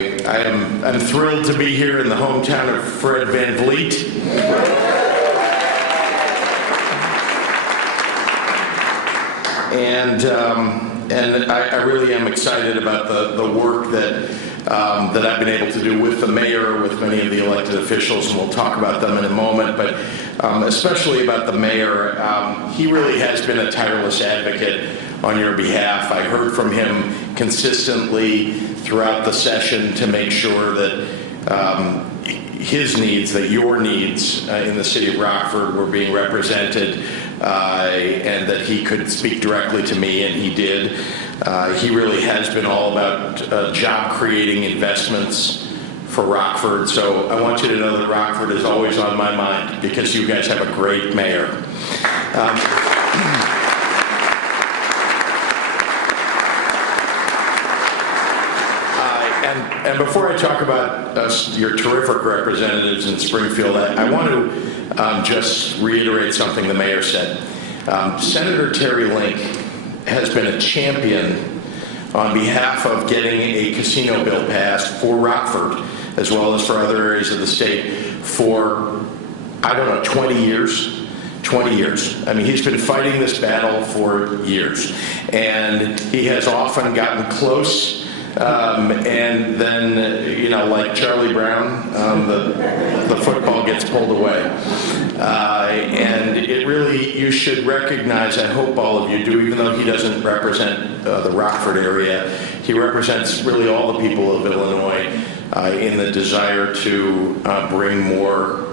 I'm thrilled to be here in the hometown of Fred Van Vliet. And I really am excited about the work that I've been able to do with the mayor, with many of the elected officials, and we'll talk about them in a moment, but especially about the mayor. He really has been a tireless advocate on your behalf. I heard from him consistently throughout the session to make sure that his needs, that your needs in the city of Rockford were being represented, and that he could speak directly to me, and he did. He really has been all about job-creating investments for Rockford. So I want you to know that Rockford is always on my mind because you guys have a great mayor. And before I talk about your terrific representatives in Springfield, I want to just reiterate something the mayor said. Senator Terry Link has been a champion on behalf of getting a casino bill passed for Rockford, as well as for other areas of the state, for, I don't know, 20 years? 20 years. I mean, he's been fighting this battle for years. And he has often gotten close, and then, you know, like Charlie Brown, the football gets pulled away. And it really, you should recognize, I hope all of you do, even though he doesn't represent the Rockford area, he represents really all the people of Illinois in the desire to bring more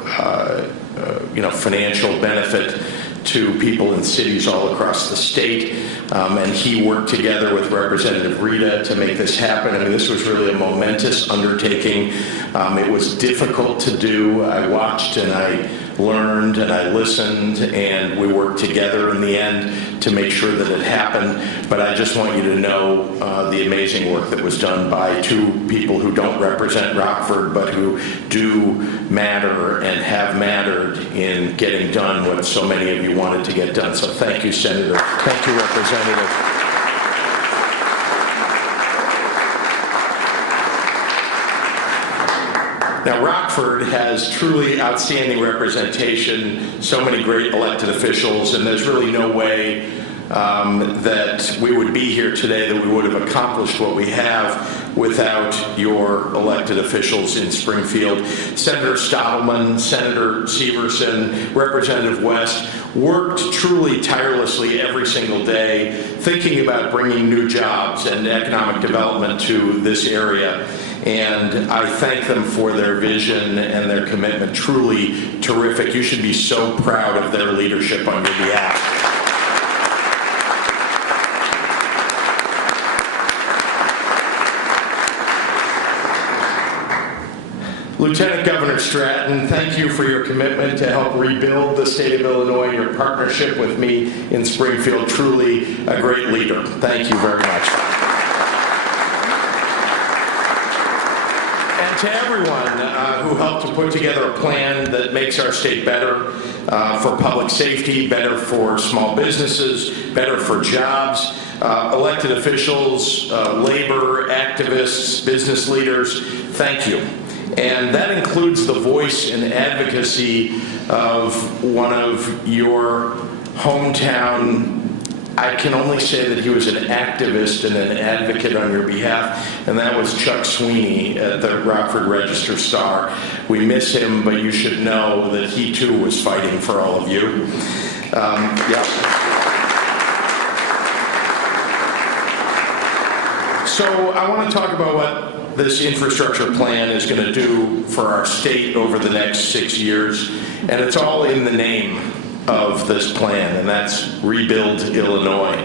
financial benefit to people in cities all across the state. And he worked together with Representative Rita to make this happen. I mean, this was really a momentous undertaking. It was difficult to do. I watched and I learned and I listened, and we worked together in the end to make sure that it happened. But I just want you to know the amazing work that was done by two people who don't represent Rockford, but who do matter and have mattered in getting done what so many of you wanted to get done. So thank you, Senator. Thank you, Representative. Now, Rockford has truly outstanding representation, so many great elected officials, and there's really no way that we would be here today, that we would have accomplished what we have without your elected officials in Springfield. Senator Stottleman, Senator Severson, Representative West worked truly tirelessly every single day, thinking about bringing new jobs and economic development to this area. And I thank them for their vision and their commitment. Truly terrific. You should be so proud of their leadership on your behalf. Lieutenant Governor Stratton, thank you for your commitment to help rebuild the state of Illinois, your partnership with me in Springfield. Truly a great leader. Thank you very much. And to everyone who helped to put together a plan that makes our state better for public safety, better for small businesses, better for jobs, elected officials, labor activists, business leaders, thank you. And that includes the voice and advocacy of one of your hometown. I can only say that he was an activist and an advocate on your behalf, and that was Chuck Sweeney at the Rockford Register-Star. We miss him, but you should know that he too was fighting for all of you. So I want to talk about what this infrastructure plan is going to do for our state over the next 6 years, and it's all in the name of this plan, and that's Rebuild Illinois.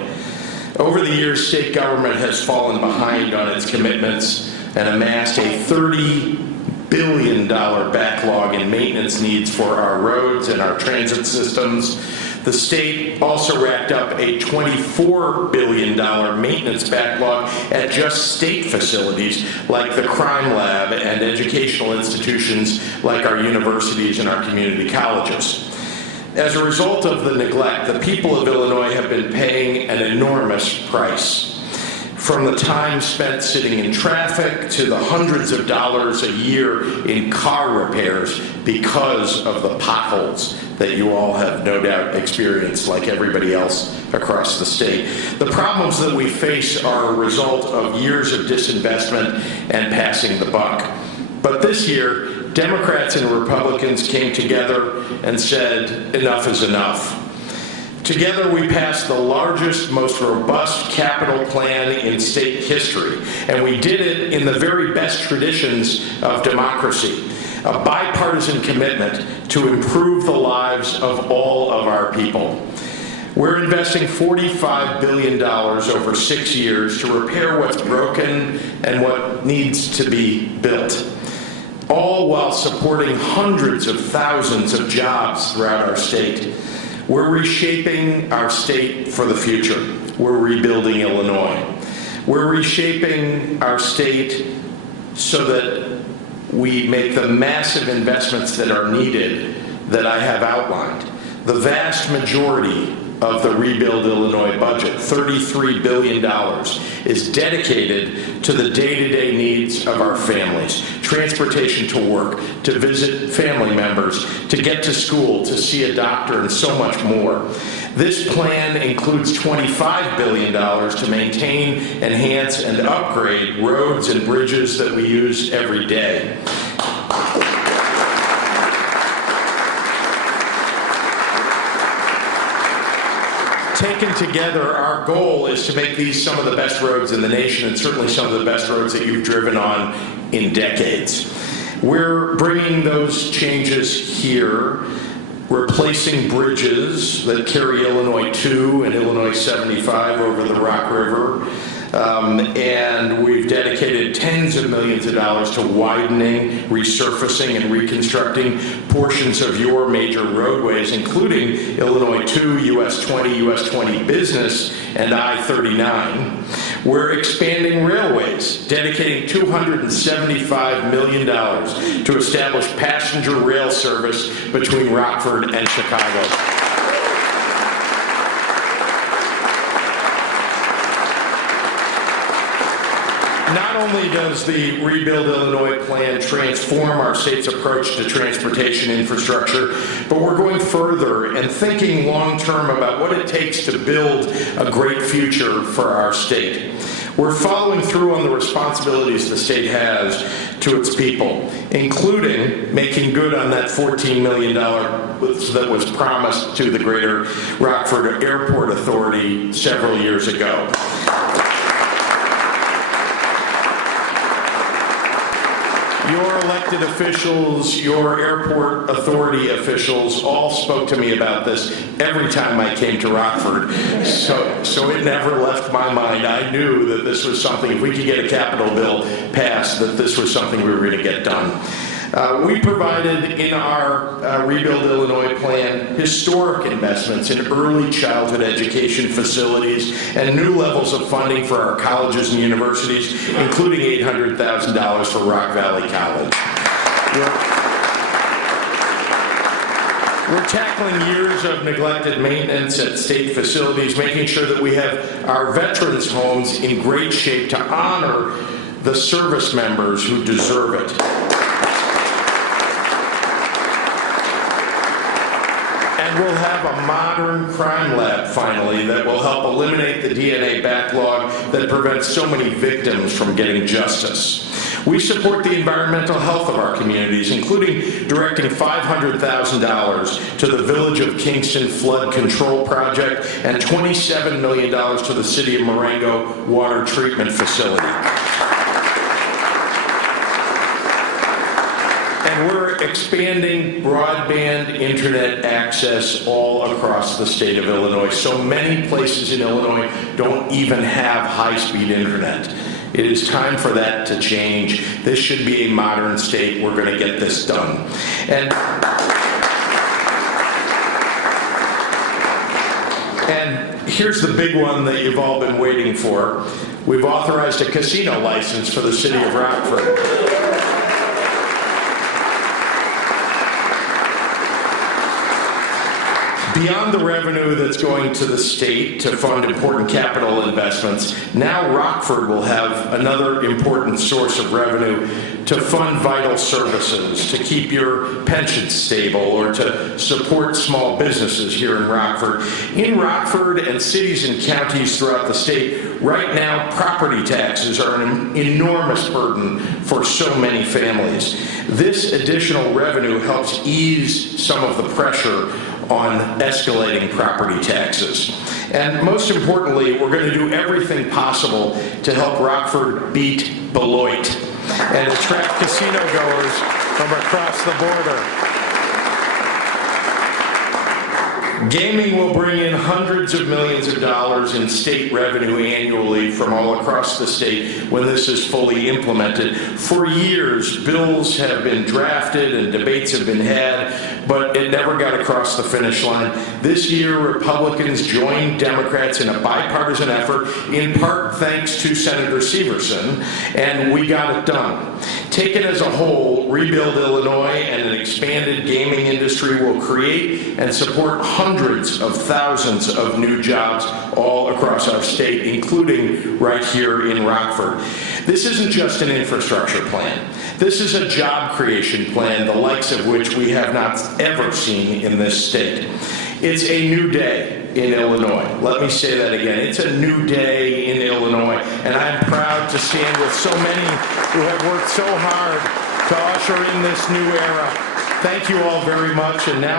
Over the years, state government has fallen behind on its commitments and amassed a $30 billion backlog in maintenance needs for our roads and our transit systems. The state also racked up a $24 billion maintenance backlog at just state facilities like the crime lab and educational institutions like our universities and our community colleges. As a result of the neglect, the people of Illinois have been paying an enormous price. from the time spent sitting in traffic to the hundreds of dollars a year in car repairs because of the potholes that you all have no doubt experienced like everybody else across the state. The problems that we face are a result of years of disinvestment and passing the buck. But this year, Democrats and Republicans came together and said, enough is enough. Together, we passed the largest, most robust capital plan in state history, and we did it in the very best traditions of democracy, a bipartisan commitment to improve the lives of all of our people. We're investing $45 billion over 6 years to repair what's broken and what needs to be built, all while supporting hundreds of thousands of jobs throughout our state. We're reshaping our state for the future. We're rebuilding Illinois. We're reshaping our state so that we make the massive investments that are needed that I have outlined. The vast majority of the Rebuild Illinois budget, $33 billion, is dedicated to the day-to-day needs of our families. Transportation to work, to visit family members, to get to school, to see a doctor, and so much more. This plan includes $25 billion to maintain, enhance, and upgrade roads and bridges that we use every day. Taken together, our goal is to make these some of the best roads in the nation, and certainly some of the best roads that you've driven on in decades. We're bringing those changes here, replacing bridges that carry Illinois 2 and Illinois 75 over the Rock River, and we've dedicated tens of millions of dollars to widening, resurfacing, and reconstructing portions of your major roadways, including Illinois 2, US 20, US 20 Business, and I-39. We're expanding railways, dedicating $275 million to establish passenger rail service between Rockford and Chicago. Not only does the Rebuild Illinois plan transform our state's approach to transportation infrastructure, but we're going further and thinking long-term about what it takes to build a great future for our state. We're following through on the responsibilities the state has to its people, including making good on that $14 million that was promised to the Greater Rockford Airport Authority several years ago. Your elected officials, your airport authority officials all spoke to me about this every time I came to Rockford. So it never left my mind. I knew that this was something, if we could get a capital bill passed, that this was something we were going to get done. We provided in our Rebuild Illinois plan historic investments in early childhood education facilities and new levels of funding for our colleges and universities, including $800,000 for Rock Valley College. We're tackling years of neglected maintenance at state facilities, making sure that we have our veterans' homes in great shape to honor the service members who deserve it. And we'll have a modern crime lab, finally, that will help eliminate the DNA backlog that prevents so many victims from getting justice. We support the environmental health of our communities, including directing $500,000 to the Village of Kingston Flood Control Project and $27 million to the City of Marengo Water Treatment Facility. And we're expanding broadband internet access all across the state of Illinois. So many places in Illinois don't even have high-speed internet. It is time for that to change. This should be a modern state. We're going to get this done. And here's the big one that you've all been waiting for. We've authorized a casino license for the city of Rockford. Beyond the revenue that's going to the state to fund important capital investments, now Rockford will have another important source of revenue to fund vital services, to keep your pensions stable, or to support small businesses here in Rockford. In Rockford and cities and counties throughout the state, right now property taxes are an enormous burden for so many families. This additional revenue helps ease some of the pressure on escalating property taxes. And most importantly, we're going to do everything possible to help Rockford beat Beloit and attract casino goers from across the border. Gaming will bring in hundreds of millions of dollars in state revenue annually from all across the state when this is fully implemented. For years, bills have been drafted and debates have been had, but it never got across the finish line. This year, Republicans joined Democrats in a bipartisan effort, in part thanks to Senator Severson, and we got it done. Taken as a whole, Rebuild Illinois and an expanded gaming industry will create and support hundreds of thousands of new jobs all across our state, including right here in Rockford. This isn't just an infrastructure plan. This is a job creation plan, the likes of which we have not ever seen in this state. It's a new day in Illinois. Let me say that again. It's a new day in Illinois, and I'm proud to stand with so many who have worked so hard to usher in this new era. Thank you all very much, and now